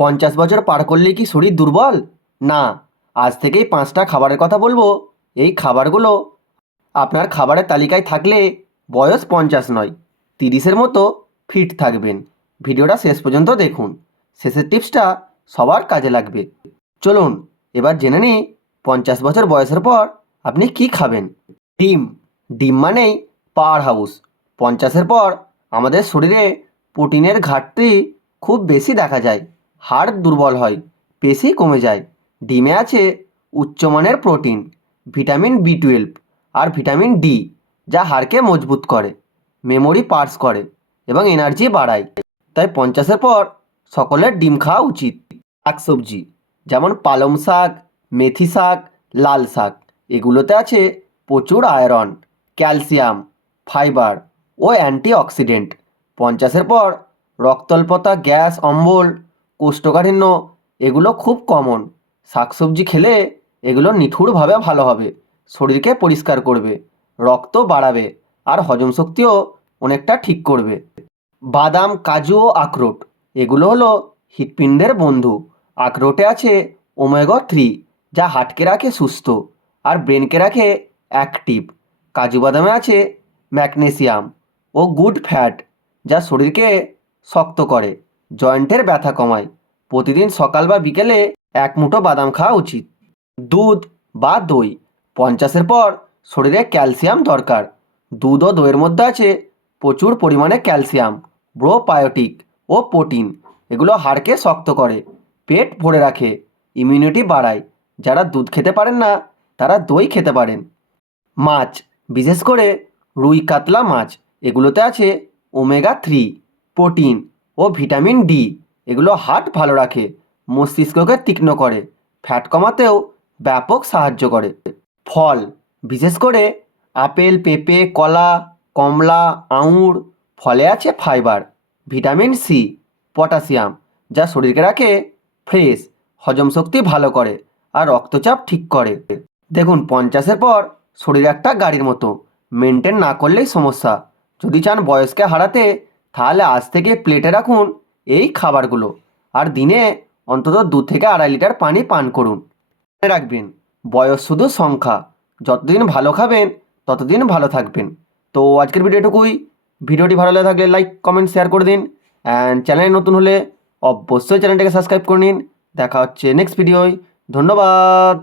50 বছর পার করলেই কি শরীর দুর্বল? না। আজ থেকেই 5টা খাবারের কথা বলবো। এই খাবারগুলো আপনার খাবারের তালিকায় থাকলে বয়স 50 নয়, 30-এর মতো ফিট থাকবেন। ভিডিওটা শেষ পর্যন্ত দেখুন, শেষের টিপসটা সবার কাজে লাগবে। চলুন এবার জেনে নিই 50 বছর বয়সের পর আপনি কি খাবেন। ডিম। ডিম মানেই পাওয়ার হাউস। 50-এর পর আমাদের শরীরে প্রোটিনের ঘাটতি খুব বেশি দেখা যায়, হাড় দুর্বল হয়, পেশি কমে যায়। ডিমে আছে উচ্চমানের প্রোটিন, ভিটামিন বি 12 আর ভিটামিন ডি, যা হাড়কে মজবুত করে, মেমোরি পার্স করে এবং এনার্জি বাড়ায়। তাই 50-এর পর সকলের ডিম খাওয়া উচিত। শাকসবজি যেমন পালং শাক, মেথি শাক, লাল শাক, এগুলোতে আছে প্রচুর আয়রন, ক্যালসিয়াম, ফাইবার ও অ্যান্টিঅক্সিডেন্ট। 50-এর পর রক্তল্পতা, গ্যাস অম্বল, কোষ্ঠকাঠিন্য এগুলো খুব কমন। শাকসবজি খেলে এগুলো নিঠুরভাবে ভালো হবে, শরীরকে পরিষ্কার করবে, রক্ত বাড়াবে আর হজম শক্তিও অনেকটা ঠিক করবে। বাদাম, কাজু ও আখরোট এগুলো হলো হৃৎপিণ্ডের বন্ধু। আখরোটে আছে ওমেগা 3, যা হার্টকে রাখে সুস্থ আর ব্রেনকে রাখে অ্যাক্টিভ। কাজু বাদামে আছে ম্যাগনেসিয়াম ও গুড ফ্যাট, যা শরীরকে শক্ত করে, জয়েন্টের ব্যথা কমায়। প্রতিদিন সকাল বা বিকেলে 1 মুঠো বাদাম খাওয়া উচিত। দুধ বা দই। 50-এর পর শরীরে ক্যালসিয়াম দরকার। দুধ ও দইয়ের মধ্যে আছে প্রচুর পরিমাণে ক্যালসিয়াম, প্রোবায়োটিক ও প্রোটিন। এগুলো হাড়কে শক্ত করে, পেট ভরে রাখে, ইমিউনিটি বাড়ায়। যারা দুধ খেতে পারেন না তারা দই খেতে পারেন। মাছ, বিশেষ করে রুই কাতলা মাছ, এগুলোতে আছে ওমেগা 3, প্রোটিন ও ভিটামিন ডি। এগুলো হার্ট ভালো রাখে, মস্তিষ্ককে তীক্ষ্ণ করে, ফ্যাট কমাতেও ব্যাপক সাহায্য করে। ফল, বিশেষ করে আপেল, পেঁপে, কলা, কমলা, আঙুর, ফলে আছে ফাইবার, ভিটামিন সি, পটাশিয়াম, যা শরীরকে রাখে ফ্রেশ, হজম শক্তি ভালো করে আর রক্তচাপ ঠিক করে। দেখুন, 50-এর পর শরীর একটা গাড়ির মতো, মেনটেন না করলেই সমস্যা। যদি চান বয়সকে হারাতে, তাহলে আজ থেকে প্লেটে রাখুন এই খাবারগুলো আর দিনে অন্তত 2 থেকে 2.5 লিটার পানি পান করুন। মনে রাখবেন, বয়স শুধু সংখ্যা, যতদিন ভালো খাবেন ততদিন ভালো থাকবেন। তো আজকের ভিডিওটুকুই। ভিডিওটি ভালো লাগে থাকলে লাইক, কমেন্ট, শেয়ার করে দিন। অ্যান্ড চ্যানেলে নতুন হলে অবশ্যই চ্যানেলটাকে সাবস্ক্রাইব করে নিন। দেখা হচ্ছে নেক্সট ভিডিওয়। ধন্যবাদ।